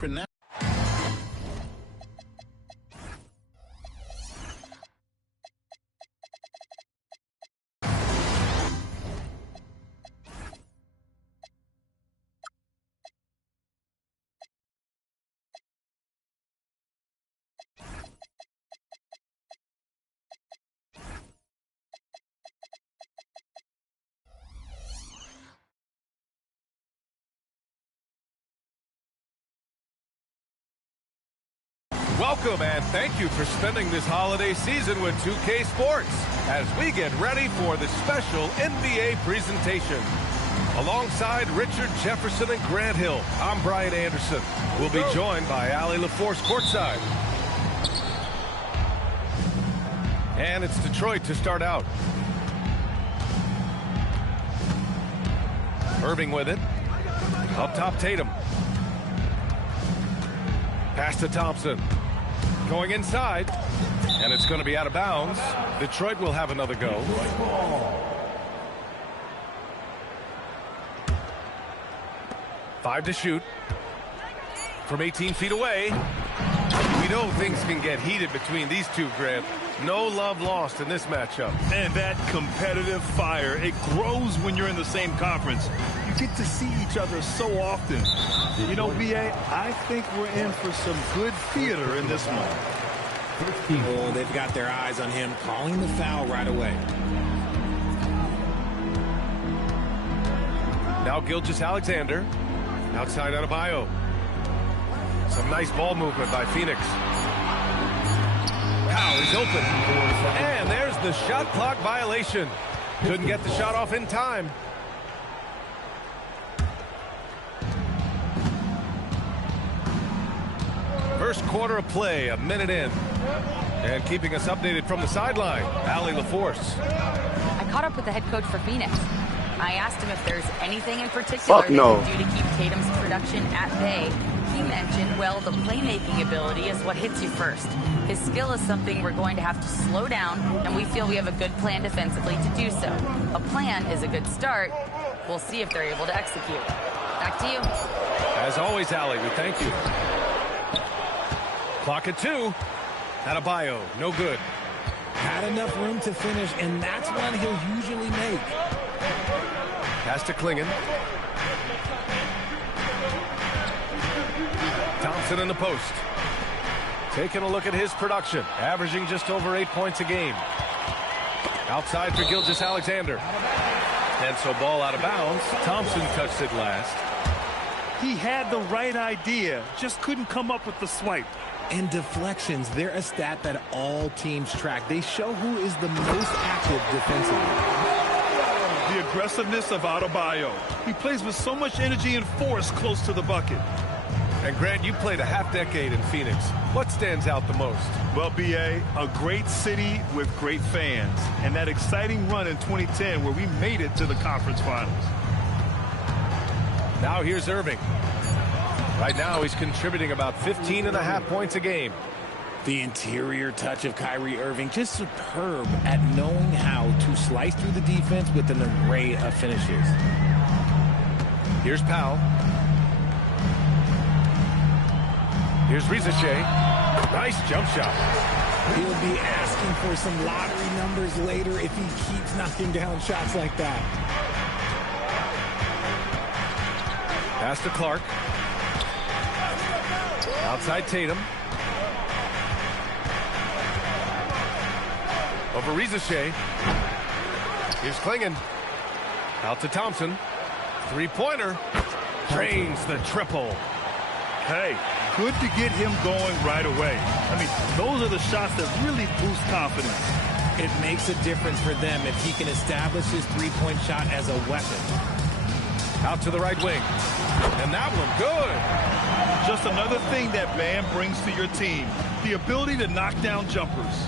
For now. Welcome and thank you for spending this holiday season with 2K Sports as we get ready for the special NBA presentation. Alongside Richard Jefferson and Grant Hill, I'm Brian Anderson. We'll be joined by Allie LaForce courtside. And it's Detroit to start out. Irving with it. Up top, Tatum. Pass to Thompson. Going inside, and it's going to be out of bounds. Detroit will have another go. Five to shoot. From 18 feet away. We know things can get heated between these two, Grant. No love lost in this matchup. And that competitive fire, it grows when you're in the same conference. You get to see each other so often. You know, B.A., I think we're in for some good theater in this one. Oh, they've got their eyes on him, calling the foul right away. Now Gilgeous-Alexander. Outside Adebayo. Some nice ball movement by Phoenix. Powell is open. And there's the shot clock violation. Couldn't get the shot off in time. First quarter of play, a minute in. And keeping us updated from the sideline, Allie LaForce. I caught up with the head coach for Phoenix. I asked him if there's anything in particular they can do to keep Tatum's production at bay. He mentioned, well, the playmaking ability is what hits you first. His skill is something we're going to have to slow down, and we feel we have a good plan defensively to do so. A plan is a good start. We'll see if they're able to execute. Back to you. As always, Allie, we thank you. Clock at 2. Adebayo, no good. Had enough room to finish, and that's one he'll usually make. Pass to Klingon. Thompson in the post. Taking a look at his production, averaging just over 8 points a game. Outside for Gilgeous-Alexander. And so ball out of bounds. Thompson touched it last. He had the right idea, just couldn't come up with the swipe. And deflections, they're a stat that all teams track. They show who is the most active defensively. The aggressiveness of Adebayo. He plays with so much energy and force close to the bucket. And Grant, you played a half-decade in Phoenix. What stands out the most? Well, B.A., a great city with great fans. And that exciting run in 2010 where we made it to the conference finals. Now here's Irving. Right now he's contributing about 15.5 points a game. The interior touch of Kyrie Irving, just superb at knowing how to slice through the defense with an array of finishes. Here's Powell. Here's Rizichet. Nice jump shot. He'll be asking for some lottery numbers later if he keeps knocking down shots like that. Pass to Clark. Outside Tatum. Over Rizichet. Here's Klingon. Out to Thompson. Three-pointer. Drains the triple. Hey, good to get him going right away. I mean, those are the shots that really boost confidence. It makes a difference for them if he can establish his three-point shot as a weapon. Out to the right wing. And that one good. Just another thing that Bam brings to your team. The ability to knock down jumpers.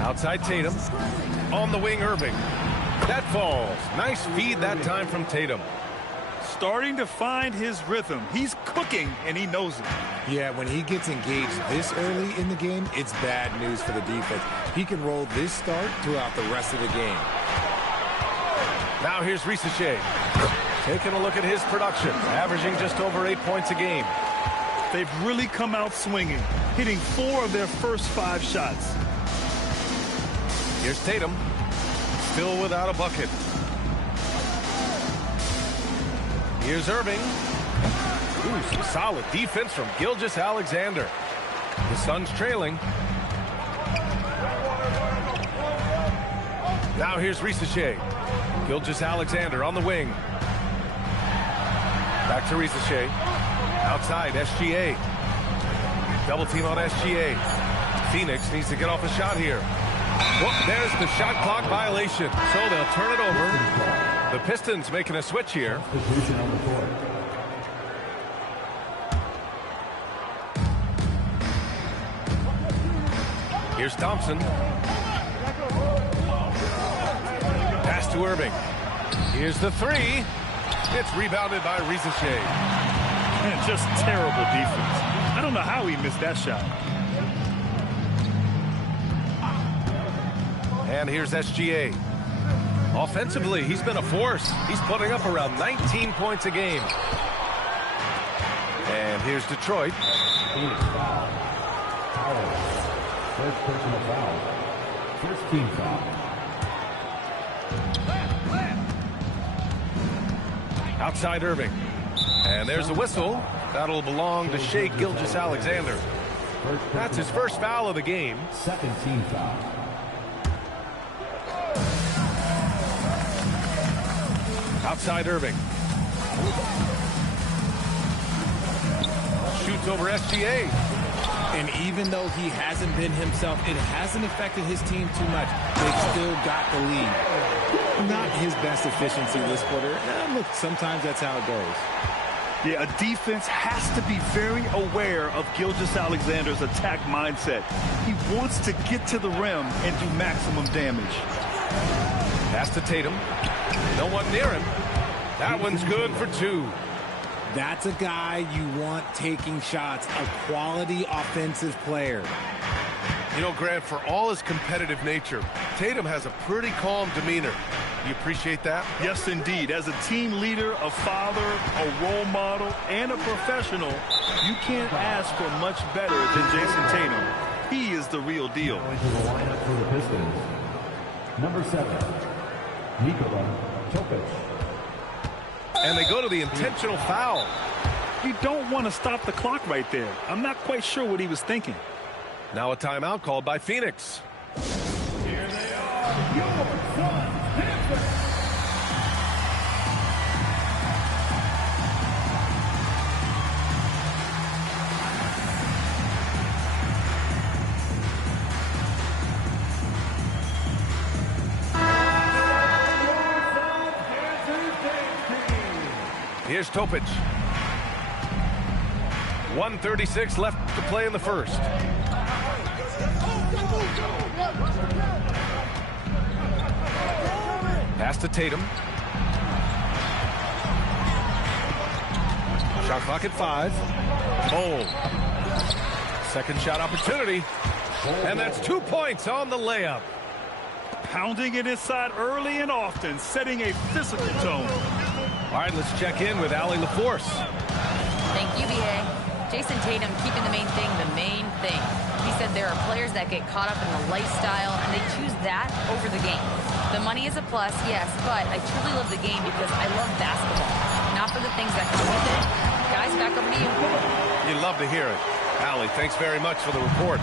Outside Tatum. On the wing, Irving. That falls. Nice feed that time from Tatum. Starting to find his rhythm. He's cooking, and he knows it. Yeah, when he gets engaged this early in the game, it's bad news for the defense. He can roll this start throughout the rest of the game. Now here's Rizichet. Taking a look at his production, averaging just over 8 points a game. They've really come out swinging, hitting 4 of their first 5 shots. Here's Tatum, still without a bucket. Here's Irving. Ooh, some solid defense from Gilgeous-Alexander. The Suns trailing. Now here's Risacher. Gilgeous-Alexander on the wing. Back to Risacher. Outside, SGA. Double team on SGA. Phoenix needs to get off a shot here. Well, there's the shot clock violation. So they'll turn it over. The Pistons making a switch here. Here's Thompson. Pass to Irving. Here's the 3. It's rebounded by Risacher. Man, just terrible defense. I don't know how he missed that shot. And here's SGA. Offensively, he's been a force. He's putting up around 19 points a game. And here's Detroit. Phoenix foul. First personal foul. First team foul. Outside Irving. And there's a whistle. That'll belong to Shai Gilgeous-Alexander. That's his first foul of the game. Second team foul. Outside Irving. Shoots over SGA. And even though he hasn't been himself, it hasn't affected his team too much. They've still got the lead. Not his best efficiency this quarter. Look, sometimes that's how it goes. Yeah, a defense has to be very aware of Gilgeous-Alexander's attack mindset. He wants to get to the rim and do maximum damage. Pass to Tatum. No one near him. That one's good for 2. That's a guy you want taking shots, a quality offensive player. You know, Grant, for all his competitive nature, Tatum has a pretty calm demeanor. You appreciate that? Yes, indeed. As a team leader, a father, a role model, and a professional, you can't ask for much better than Jason Tatum. He is the real deal. Going to the lineup for the Pistons. Number 7, Nikola Jokic. And they go to the intentional foul. You don't want to stop the clock right there. I'm not quite sure what he was thinking. Now a timeout called by Phoenix. Here they are, your Suns Panthers. Here's Topic. 1:36 left to play in the first. Pass to Tatum. Shot clock at 5. Bold. Second shot opportunity. And that's 2 points on the layup. Pounding it inside early and often, setting a physical tone. All right, let's check in with Allie LaForce. Thank you, B.A. Jason Tatum keeping the main thing. He said there are players that get caught up in the lifestyle, and they choose that over the game. The money is a plus, yes, but I truly love the game because I love basketball, not for the things that come with it. Guys, back over to you. You love to hear it. Allie, thanks very much for the report.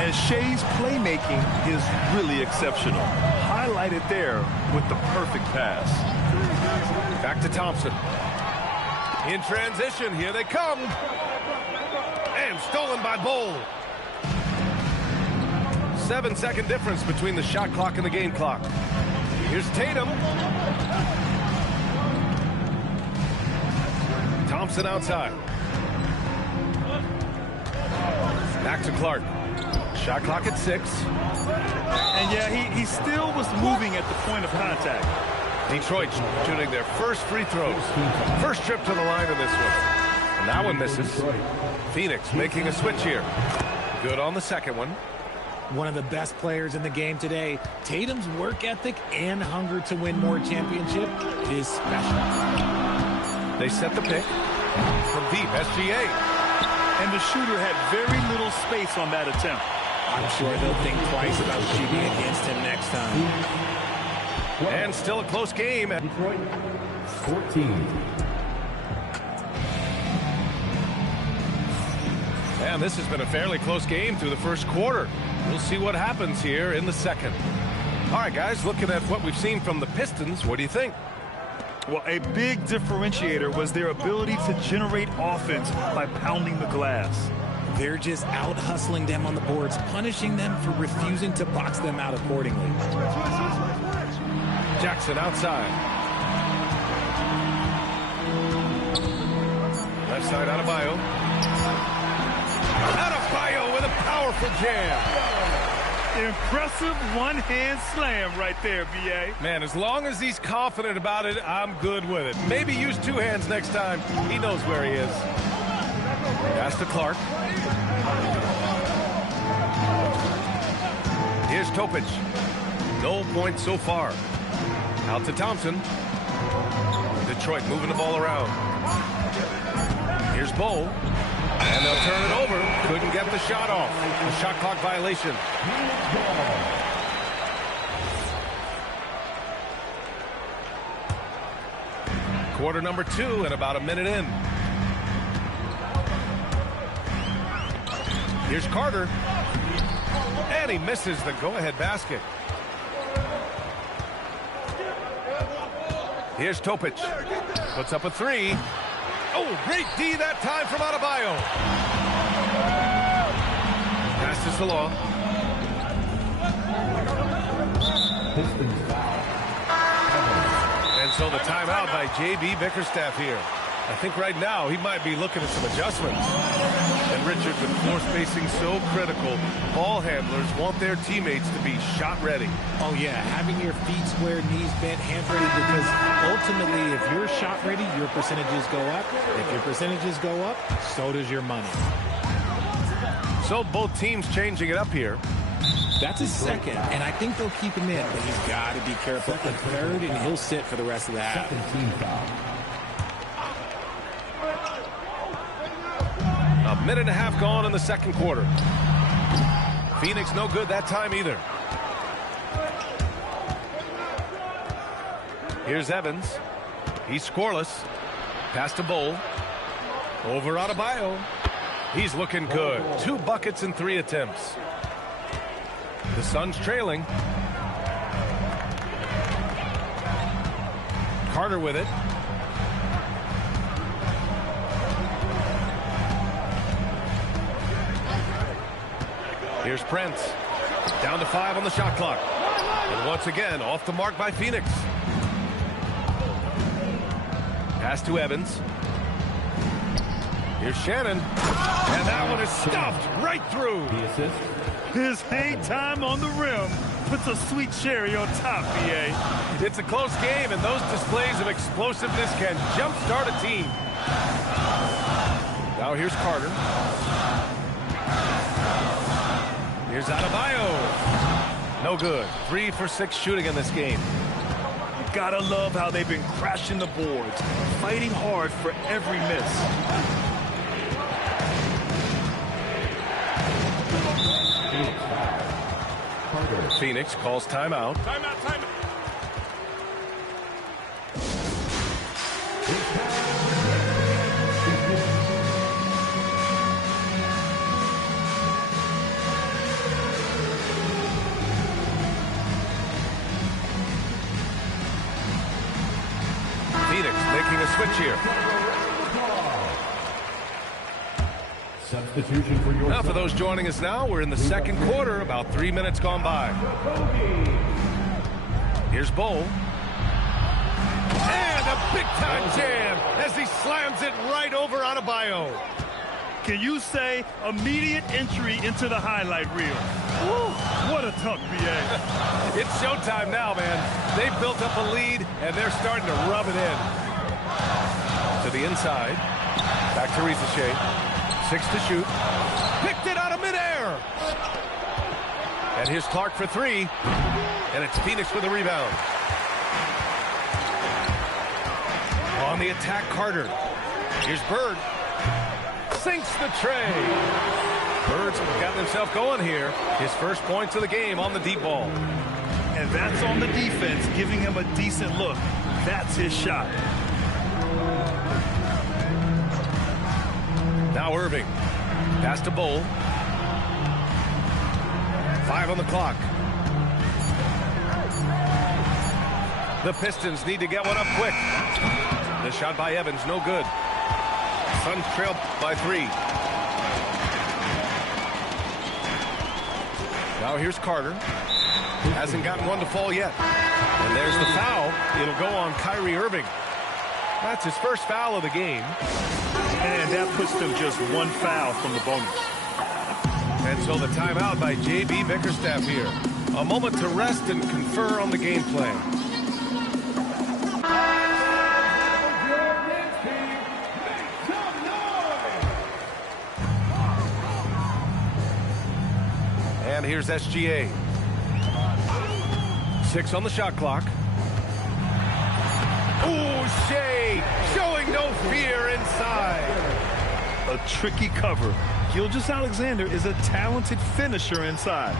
And Shai's playmaking is really exceptional. Highlighted there with the perfect pass. Back to Thompson. In transition, here they come. And stolen by Bowl. 7-second difference between the shot clock and the game clock. Here's Tatum. Thompson outside. Back to Clark. Shot clock at 6. And yeah, he still was moving at the point of contact. Detroit shooting their first free throws. First trip to the line in this one. And that one misses. Phoenix making a switch here. Good on the second one. One of the best players in the game today, Tatum's work ethic and hunger to win more championship is special. They set the pick from deep, SGA. And the shooter had very little space on that attempt. I'm sure they'll think twice about shooting against him next time. And still a close game. Detroit, 14. And this has been a fairly close game through the first quarter. We'll see what happens here in the second. All right, guys, looking at what we've seen from the Pistons, what do you think? Well, a big differentiator was their ability to generate offense by pounding the glass. They're just out-hustling them on the boards, punishing them for refusing to box them out accordingly. Jackson outside. Left side, Adebayo. Adebayo with a powerful jam. Impressive one-hand slam right there, B.A. Man, as long as he's confident about it, I'm good with it. Maybe use two hands next time. He knows where he is. Pass to Clark. Here's Topic. No points so far. Out to Thompson. Detroit moving the ball around. Here's Bowl. And they'll turn it over. Couldn't get the shot off. A shot clock violation. Quarter number 2 and about a minute in. Here's Carter. And he misses the go-ahead basket. Here's Topic. Puts up a 3. Oh, great D that time from Adebayo. Passes along. Pistons foul. And so the timeout by J.B. Bickerstaff here. I think right now he might be looking at some adjustments. And Richard, with floor spacing so critical, ball handlers want their teammates to be shot ready. Oh, yeah, having your feet squared, knees bent, hands ready, because ultimately, if you're shot ready, your percentages go up. If your percentages go up, so does your money. So both teams changing it up here. That's his second, and I think they'll keep him in, but he's got to be careful. A third, and he'll sit for the rest of the half. Second team foul. A minute and a half gone in the second quarter. Phoenix no good that time either. Here's Evans. He's scoreless. Pass to Bowl. Over Adebayo. He's looking good. 2 buckets in 3 attempts. The Suns trailing. Carter with it. Here's Prince. Down to 5 on the shot clock. And once again, off the mark by Phoenix. Pass to Evans. Here's Shannon. And that one is stuffed right through. The assist. His hang time on the rim puts a sweet cherry on top, B.A. It's a close game, and those displays of explosiveness can jumpstart a team. Now here's Carter. Here's Adebayo. No good. 3 for 6 shooting in this game. You gotta love how they've been crashing the boards, fighting hard for every miss. Phoenix calls timeout. Timeout. Phoenix making a switch here. Substitution for your Now for those joining us now, we're in the second quarter, about 3 minutes gone by. Here's Bowl. And a big-time jam as he slams it right over Adebayo. Can you say immediate entry into the highlight reel? Woo, what a dunk, B.A. It's showtime now, man. They've built up a lead, and they're starting to rub it in. To the inside. Back to Rizachet. 6 to shoot. Picked it out of midair. And here's Clark for three. And it's Phoenix with a rebound. On the attack, Carter. Here's Bird. Sinks the tray. Bird's gotten himself going here. His first points of the game on the deep ball. And that's on the defense, giving him a decent look. That's his shot. Now Irving. Pass to Bull. 5 on the clock. The Pistons need to get one up quick. The shot by Evans, no good. Suns trail by 3. Now here's Carter. Hasn't gotten one to fall yet. And there's the foul. It'll go on Kyrie Irving. That's his first foul of the game. And that puts them just one foul from the bonus. And so the timeout by J.B. Bickerstaff here. A moment to rest and confer on the game plan. And here's SGA. 6 on the shot clock. Ooh, Shea showing no fear inside. A tricky cover. Gilgeous-Alexander is a talented finisher inside.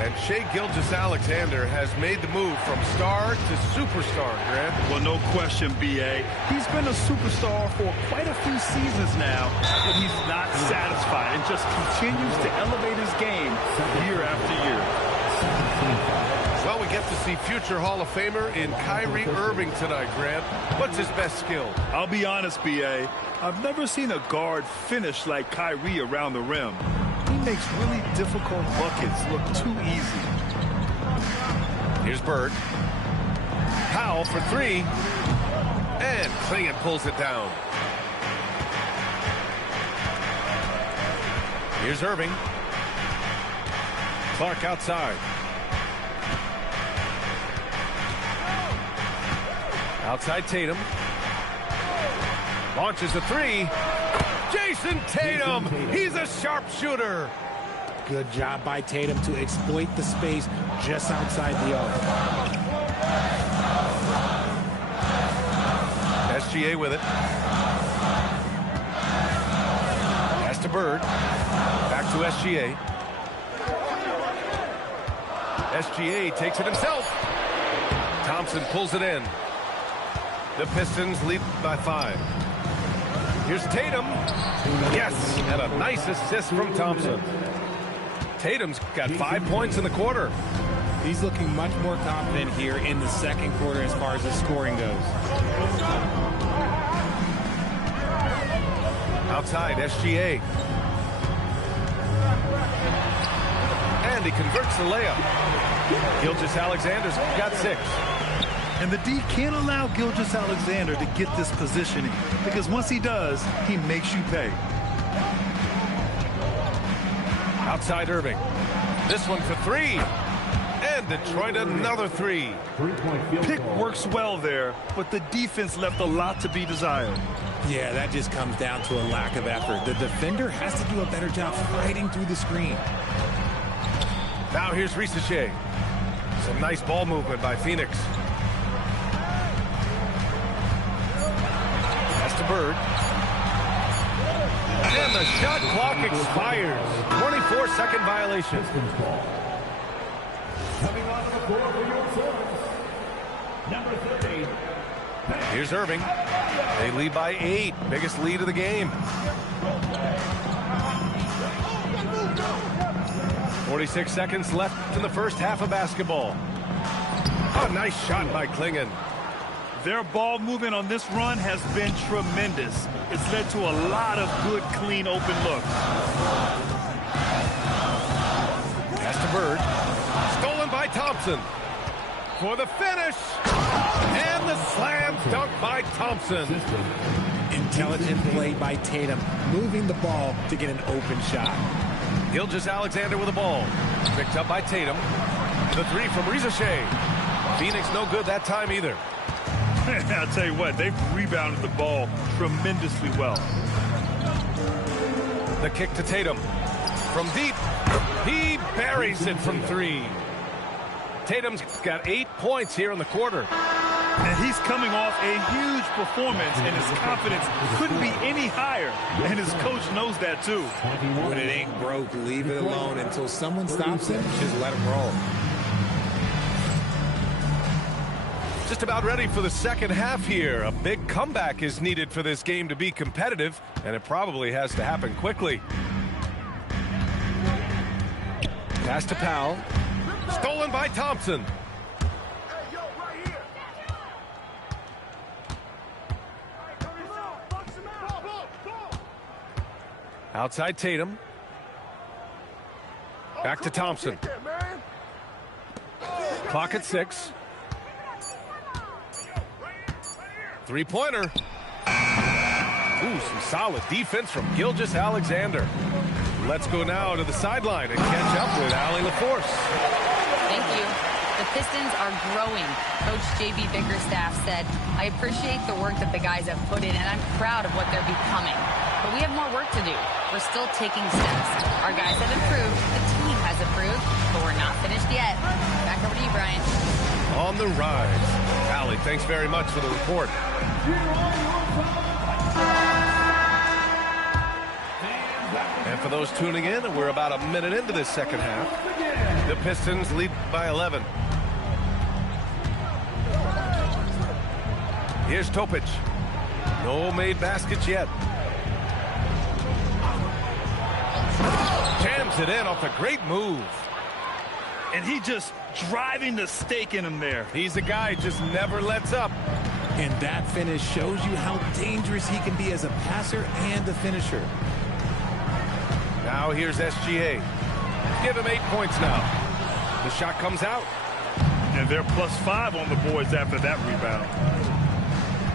And Shea Gilgeous-Alexander has made the move from star to superstar, Grant. Well, no question, B.A. He's been a superstar for quite a few seasons now, but he's not satisfied and just continues to elevate his game year after year. Well, we get to see future Hall of Famer in Kyrie Irving tonight, Grant. What's his best skill? I'll be honest, B.A. I've never seen a guard finish like Kyrie around the rim. He makes really difficult buckets look too easy. Here's Bird. Powell for 3. And Klingon pulls it down. Here's Irving. Clark outside. Outside Tatum. Launches a 3. Jason Tatum. He's a sharpshooter. Good job by Tatum to exploit the space just outside the arc. SGA with it. Pass to Bird. Back to SGA. SGA takes it himself. Thompson pulls it in. The Pistons lead by 5. Here's Tatum. Yes, and a nice assist from Thompson. Tatum's got 5 points in the quarter. He's looking much more confident here in the second quarter as far as the scoring goes. Outside, SGA. And he converts the layup. Gilgeous-Alexander's got 6. And the D can't allow Gilgeous-Alexander to get this positioning, because once he does, he makes you pay. Outside Irving. This one for 3. And Detroit another 3. Pick works well there, but the defense left a lot to be desired. Yeah, that just comes down to a lack of effort. The defender has to do a better job fighting through the screen. Now here's Risache. Some nice ball movement by Phoenix. To Bird. And the shot clock expires. 24-second violation. Coming onto the floor for your Suns, number 30. Here's Irving. They lead by 8. Biggest lead of the game. 46 seconds left in the first half of basketball. Oh, nice shot by Klingon. Their ball movement on this run has been tremendous. It's led to a lot of good, clean, open looks. Pass to Bird. Stolen by Thompson. For the finish. And the slam dunk by Thompson. Intelligent play by Tatum, moving the ball to get an open shot. Gilgeous-Alexander with the ball. Picked up by Tatum. The 3 from Risache. Phoenix no good that time either. I'll tell you what, they've rebounded the ball tremendously well. The kick to Tatum. From deep. He buries it from 3. Tatum's got 8 points here in the quarter. And he's coming off a huge performance, and his confidence couldn't be any higher. And his coach knows that, too. When it ain't broke, leave it alone until someone stops him. Just let him roll. Just about ready for the second half here. A big comeback is needed for this game to be competitive, and it probably has to happen quickly. Pass to Powell. Stolen by Thompson. Outside Tatum. Back to Thompson. Clock at 6. Three-pointer. Ooh, some solid defense from Gilgeous-Alexander. Let's go now to the sideline and catch up with Allie LaForce. Thank you. The Pistons are growing. Coach J.B. Bickerstaff said, I appreciate the work that the guys have put in, and I'm proud of what they're becoming. But we have more work to do. We're still taking steps. Our guys have improved. The team has improved, but we're not finished yet. Back over to you, Brian. On the rise. Allie, thanks very much for the report. And for those tuning in, we're about a minute into this second half. The Pistons lead by 11. Here's Topic. No made baskets yet. Jams it in off a great move. And he just driving the stake in him there. He's a guy who just never lets up. And that finish shows you how dangerous he can be as a passer and a finisher. Now here's SGA. Give him 8 points now. The shot comes out. And they're +5 on the boards after that rebound.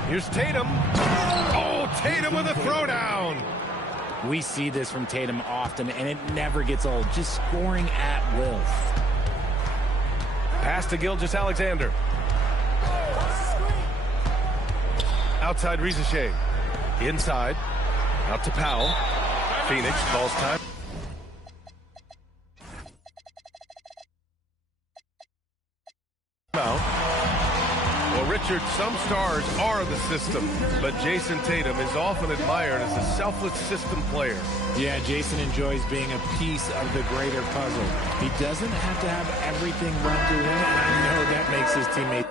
Here's Tatum. Oh, Tatum with a throwdown. We see this from Tatum often, and it never gets old. Just scoring at will. Pass to Gilgeous-Alexander. Outside Rizachet. Inside. Out to Powell. Phoenix calls time. Well, Richard, some stars are the system, but Jason Tatum is often admired as a selfless system player. Yeah, Jason enjoys being a piece of the greater puzzle. He doesn't have to have everything run through him, and I know that makes his teammates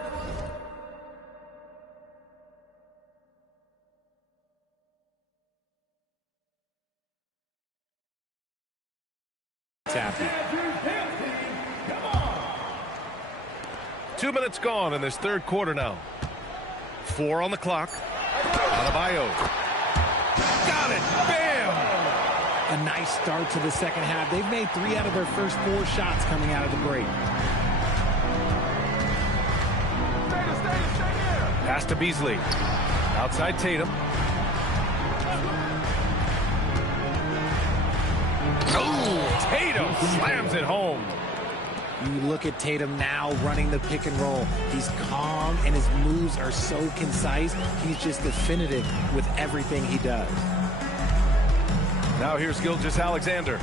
happy. 2 minutes gone in this third quarter now. 4 on the clock. Adebayo. Got it. Bam! A nice start to the second half. They've made 3 out of their first 4 shots coming out of the break. Pass to Beasley. Outside Tatum. Oh, Tatum slams it home. You look at Tatum now running the pick and roll. He's calm, and his moves are so concise. He's just definitive with everything he does. Now here's Gilgeous-Alexander.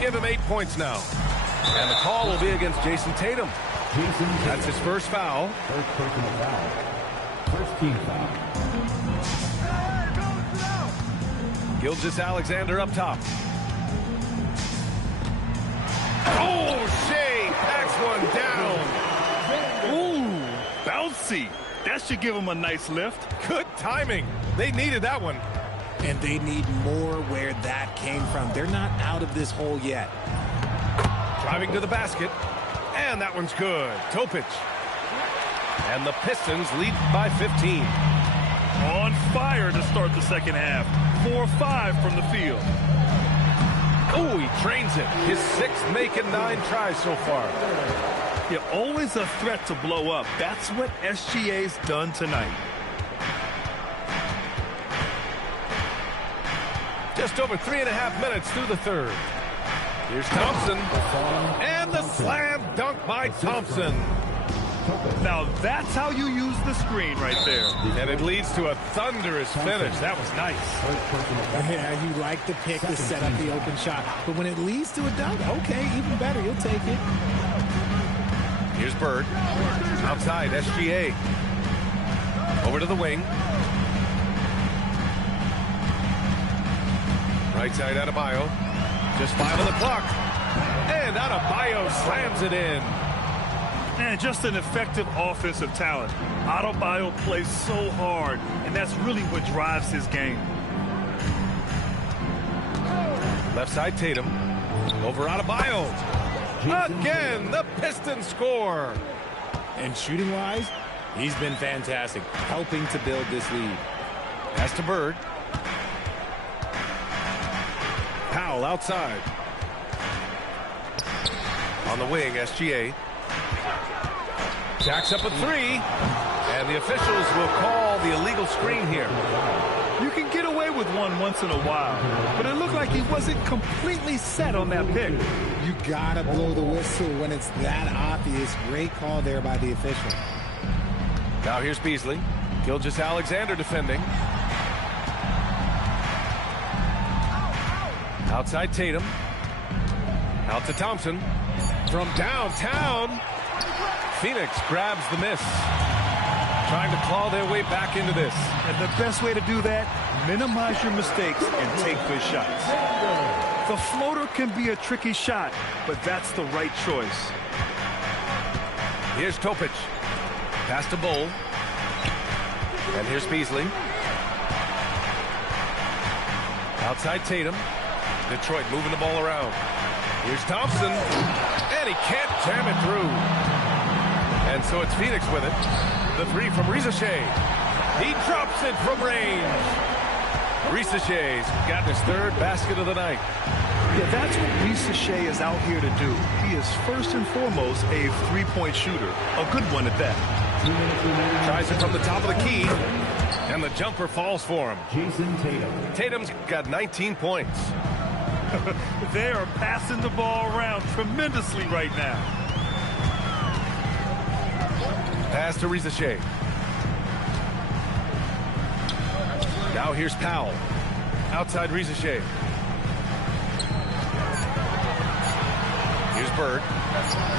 Give him 8 points now. And the call will be against Jason Tatum. That's his first foul. First personal foul. First team foul. Gilgeous-Alexander up top. Oh, Shea packs one down. Ooh, bouncy. That should give him a nice lift. Good timing. They needed that one. And they need more where that came from. They're not out of this hole yet. Driving to the basket. And that one's good. Topic. And the Pistons lead by 15. On fire to start the second half. 4-5 from the field. Oh, he trains it. His 6th make in 9 tries so far. Yeah, always a threat to blow up. That's what SGA's done tonight. Just over 3.5 minutes through the third. Here's Thompson. And the slam dunk by Thompson. Now that's how you use the screen right there. And it leads to a thunderous finish. That was nice. Yeah, you like the pick to set up the open shot. But when it leads to a dunk, okay, even better. You'll take it. Here's Bird. Outside, SGA. Over to the wing. Right side, Adebayo. Just 5 on the clock. And Adebayo slams it in. And just an effective offensive talent. Adebayo plays so hard, and that's really what drives his game. Left side, Tatum. Over Adebayo. Again, the Pistons score. And shooting-wise, he's been fantastic, helping to build this lead. Pass to Bird. Powell outside. On the wing, SGA. Jacks up a 3. And the officials will call the illegal screen here. You can get away with one once in a while, but it looked like he wasn't completely set on that pick. You gotta blow the whistle when it's that obvious. Great call there by the official. Now here's Beasley. Gilgeous-Alexander defending. Outside Tatum. Out to Thompson. From downtown. Phoenix grabs the miss. Trying to claw their way back into this. And the best way to do that, minimize your mistakes and take good shots. The floater can be a tricky shot, but that's the right choice. Here's Topic. Pass to Bull. And here's Beasley. Outside Tatum. Detroit moving the ball around. Here's Thompson. And he can't jam it through. And so it's Phoenix with it. The 3 from Risacher. He drops it from range. Risacher's got his 3rd basket of the night. Yeah, that's what Risacher is out here to do. He is first and foremost a three-point shooter. A good one at that. Tries it from the top of the key. And the jumper falls for him. Jason Tatum. Tatum's got 19 points. They are passing the ball around tremendously right now. Pass to Risacher. Now here's Powell. Outside Risacher. Here's Bird.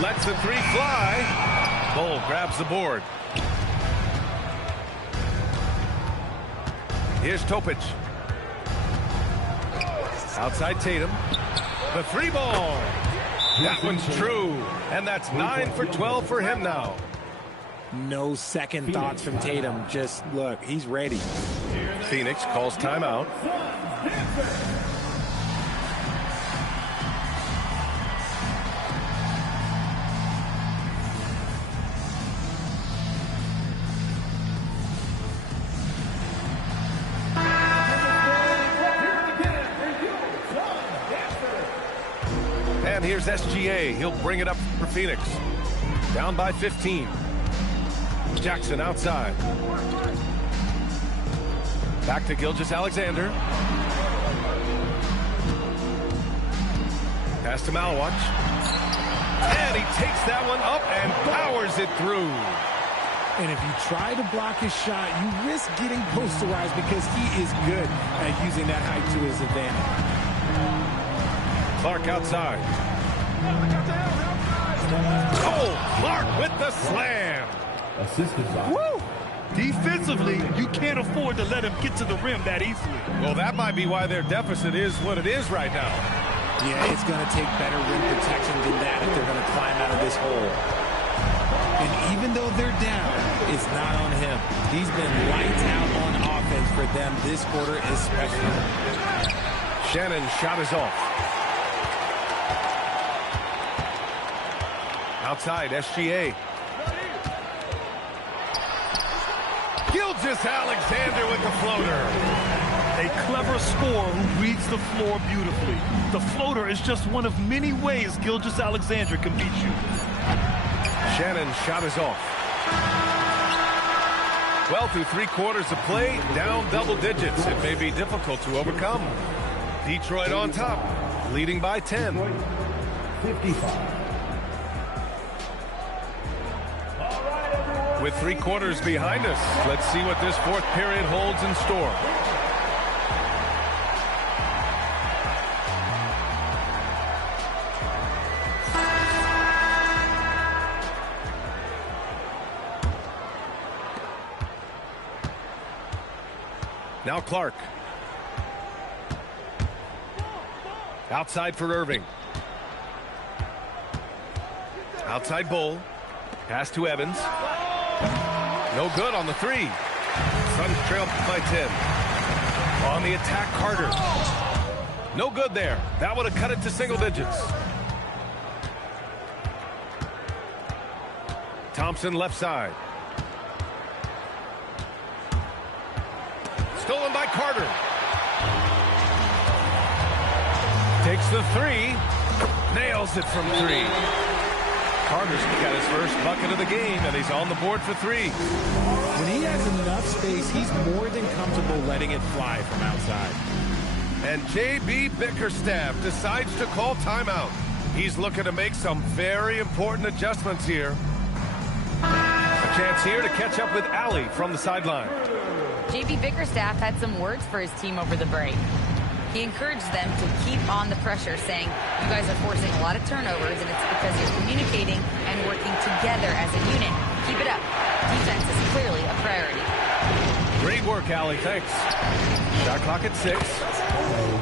Lets the 3 fly. Bull grabs the board. Here's Topic. Outside Tatum. The 3 ball. That one's true. And that's 9 for 12 for him now. No second thoughts from Tatum. Just look, he's ready. Phoenix calls timeout. And here's SGA. He'll bring it up for Phoenix. Down by 15. Jackson outside. Back to Gilgeous-Alexander. Pass to Malwatch. And he takes that one up and powers it through. And if you try to block his shot, you risk getting posterized because he is good at using that height to his advantage. Clark outside. Oh, Clark with the slam. Assisted by. Woo! Defensively, you can't afford to let him get to the rim that easily. Well, that might be why their deficit is what it is right now. Yeah, it's going to take better rim protection than that if they're going to climb out of this hole. And even though they're down, it's not on him. He's been lights out on offense for them this quarter especially. Shannon's shot is off. Outside, SGA. Gilgeous-Alexander with the floater. A clever scorer who reads the floor beautifully. The floater is just one of many ways Gilgeous-Alexander can beat you. Shannon's shot is off. Well, through 3 quarters of play, down double digits. It may be difficult to overcome. Detroit on top, leading by 10. 55. With 3 quarters behind us, let's see what this fourth period holds in store. Now Clark. Outside for Irving. Outside Bull. Pass to Evans. No good on the 3. Suns trail by 10. On the attack, Carter. No good there. That would have cut it to single digits. Thompson left side. Stolen by Carter. Takes the 3. Nails it from 3. Carter's got his first bucket of the game, and he's on the board for 3. When he has enough space, he's more than comfortable letting it fly from outside. And J.B. Bickerstaff decides to call timeout. He's looking to make some very important adjustments here. A chance here to catch up with Allie from the sideline. J.B. Bickerstaff had some words for his team over the break. He encouraged them to keep on the pressure, saying, you guys are forcing a lot of turnovers, and it's because you're communicating and working together as a unit. Keep it up. Defense is clearly a priority. Great work, Allie. Thanks. Shot clock at 6.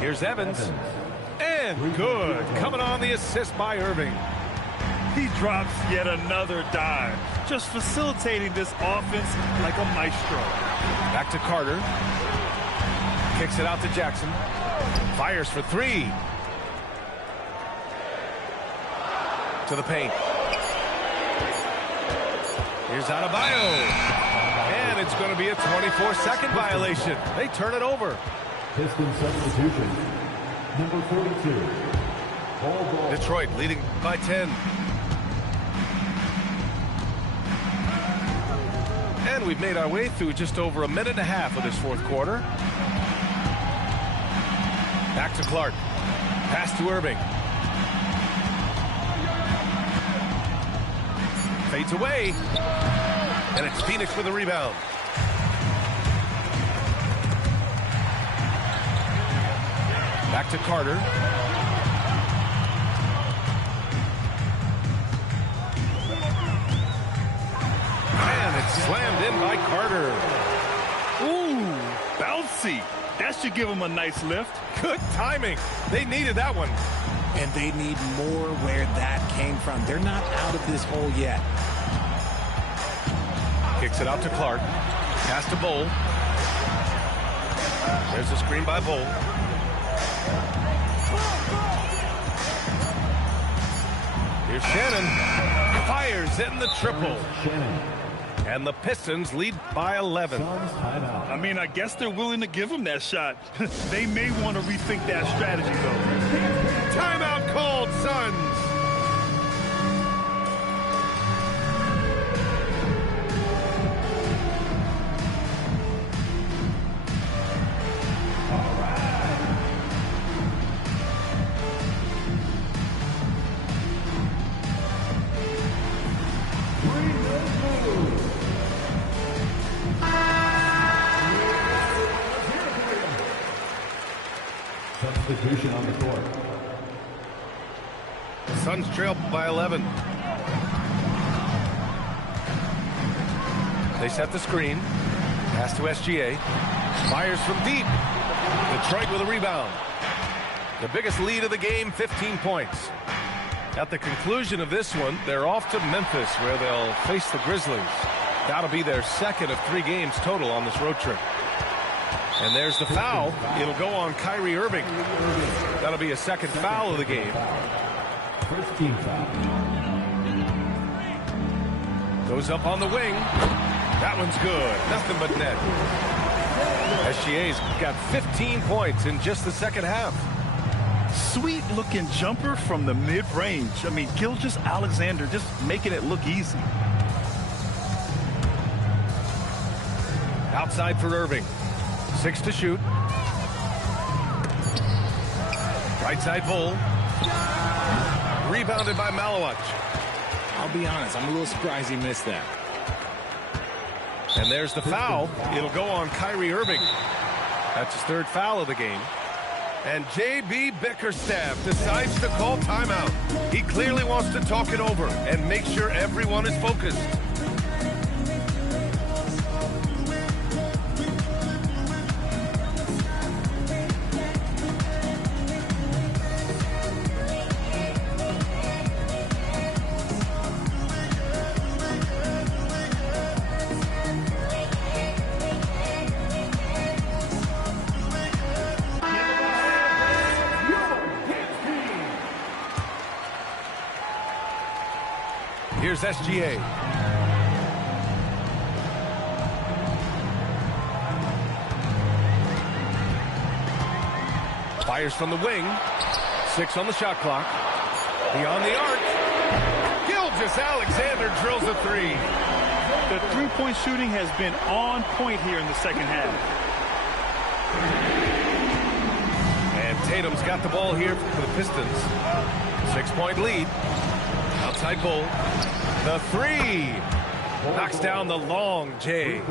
Here's Evans. And good. Coming on the assist by Irving. He drops yet another dive, just facilitating this offense like a maestro. Back to Carter. Kicks it out to Jackson. Fires for 3. To the paint. Here's Adebayo. And it's going to be a 24-second violation. They turn it over. Pistons substitution. Number 42. Ball. Detroit leading by 10. And we've made our way through just over a minute and a half of this fourth quarter. Back to Clark. Pass to Irving. Fades away. And it's Phoenix with a rebound. Back to Carter. And it's slammed in by Carter. Ooh, bouncy. That should give him a nice lift. Good timing. They needed that one. And they need more where that came from. They're not out of this hole yet. Kicks it out to Clark. Pass to Bull. There's a screen by Bull. Here's Shannon. Fires in the triple. And the Pistons lead by 11. I mean, I guess they're willing to give him that shot. They may want to rethink that strategy, though. Timeout called, Suns. Substitution on the court. Suns trail by 11. They set the screen. Pass to SGA. Fires from deep. Detroit with a rebound. The biggest lead of the game, 15 points. At the conclusion of this one, they're off to Memphis, where they'll face the Grizzlies. That'll be their second of 3 games total on this road trip. And there's the foul. It'll go on Kyrie Irving. That'll be a second foul of the game. First team foul. Goes up on the wing. That one's good. Nothing but net. SGA's got 15 points in just the second half. Sweet looking jumper from the mid-range. I mean, Gilgeous-Alexander just making it look easy. Outside for Irving. 6 to shoot. Right side Bull. Rebounded by Malawach. I'll be honest, I'm a little surprised he missed that. And there's the foul. It'll go on Kyrie Irving. That's his third foul of the game. And J.B. Bickerstaff decides to call timeout. He clearly wants to talk it over and make sure everyone is focused. Here's SGA. Fires from the wing. 6 on the shot clock. Beyond the arc. Gilgeous-Alexander drills a 3. The three-point shooting has been on point here in the second half. And Tatum's got the ball here for the Pistons. 6-point lead. Outside Bull. The 3. Knocks down the long J.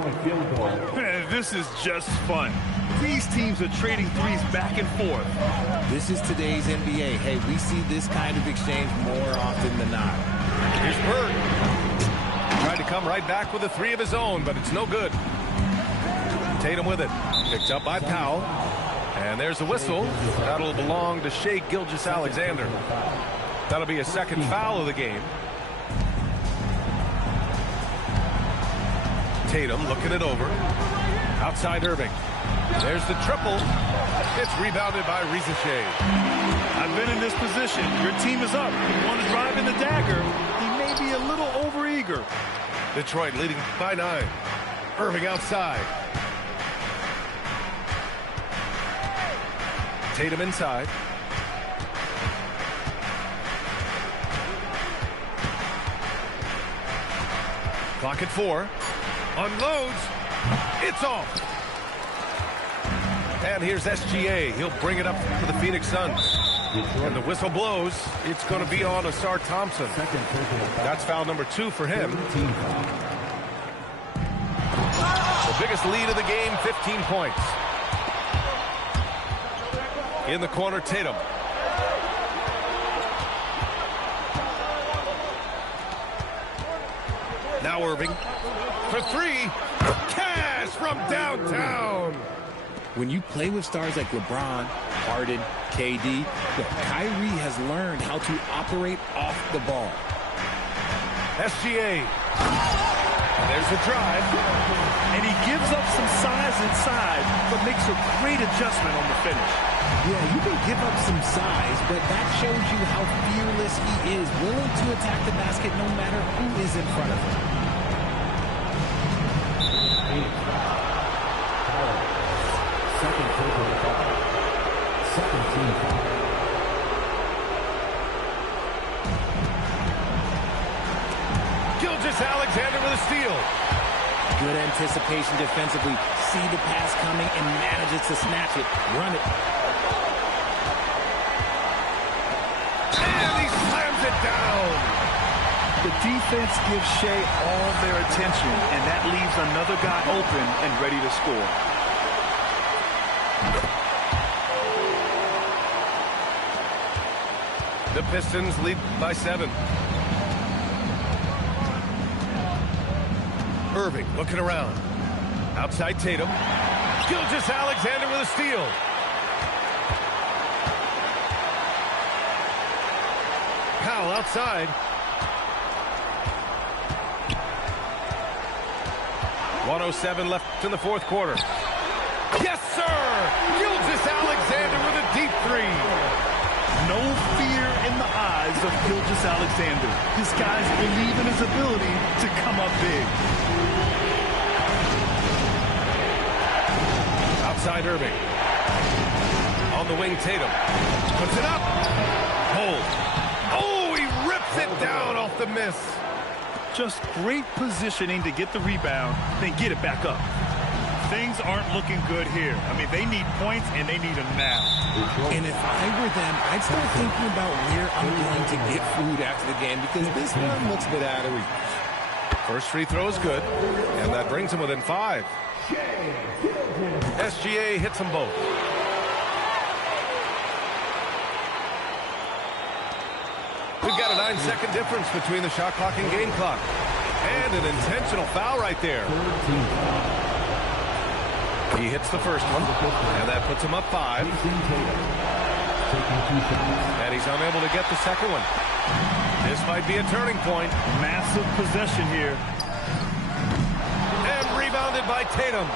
This is just fun. These teams are trading threes back and forth. This is today's NBA. Hey, we see this kind of exchange more often than not. Here's Bird. Tried to come right back with a 3 of his own, but it's no good. Tatum with it. Picked up by Powell. And there's the whistle. That'll belong to Shai Gilgeous-Alexander. That'll be a second foul of the game. Tatum looking it over. Outside Irving. There's the triple. It's rebounded by Rizachet. I've been in this position. Your team is up. You want to drive in the dagger. He may be a little overeager. Detroit leading by 9. Irving outside. Tatum inside. Clock at 4. Unloads. It's off. And here's SGA. He'll bring it up for the Phoenix Suns. And the whistle blows. It's going to be on Asar Thompson. That's foul number 2 for him. The biggest lead of the game, 15 points. In the corner, Tatum. Now Irving for 3. Cash from downtown. When you play with stars like LeBron, Harden, KD, Kyrie has learned how to operate off the ball. SGA. And there's the drive. And he gives up some size inside, but makes a great adjustment on the finish. Yeah, you can give up some size, but that shows you how fearless he is, willing to attack the basket no matter who is in front of him. Second personal foul. Second team foul. Gilgeous-Alexander with a steal. Good anticipation defensively. See the pass coming and manages to snatch it. Run it. And he slams it down. The defense gives Shai all their attention, and that leaves another guy open and ready to score. The Pistons lead by 7. Irving looking around. Outside Tatum. Gilgeous-Alexander with a steal. Powell outside. .107 left in the fourth quarter. Yes, sir! Gilgeous-Alexander with a deep 3. No fear in the eyes of Gilgeous-Alexander. This guy's believe in his ability to come up big. Outside Irving. On the wing, Tatum. Puts it up. Hold. Oh, he rips it down off the miss. Just great positioning to get the rebound, then get it back up. Things aren't looking good here. I mean, they need points, and they need them now. And if I were them, I'd start thinking about where I'm going to get food after the game because this one looks a bit out of reach. First free throw is good, and that brings him within 5. SGA hits them both. We've got a 9-second difference between the shot clock and game clock. And an intentional foul right there. He hits the first one, and that puts him up 5. And he's unable to get the second one. This might be a turning point. Massive possession here. And rebounded by Tatum.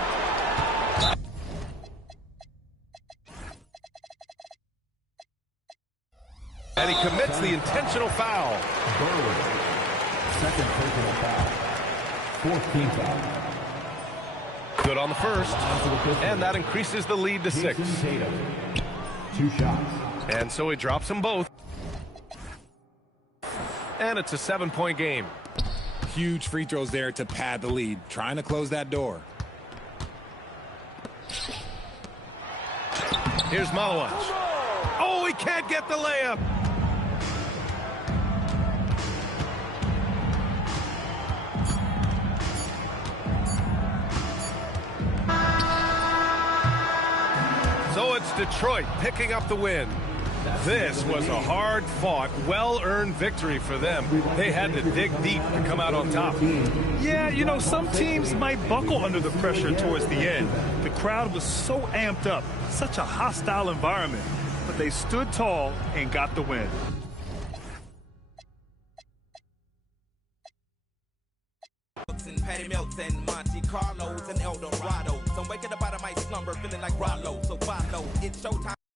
And he commits the intentional foul. Second personal foul. 4th team foul. Good on the first. And that increases the lead to 6. Tatum. 2 shots. And so he drops them both. And it's a 7-point game. Huge free throws there to pad the lead. Trying to close that door. Here's Malawach. Oh, he can't get the layup. So it's Detroit picking up the win. This was a hard-fought, well-earned victory for them. They had to dig deep to come out on top. Yeah, you know, some teams might buckle under the pressure towards the end. The crowd was so amped up, such a hostile environment, but they stood tall and got the win. Patty Melton, Monte Carlos, and El Dorado. So I'm waking up out of my slumber feeling like Rollo. So follow, it's showtime.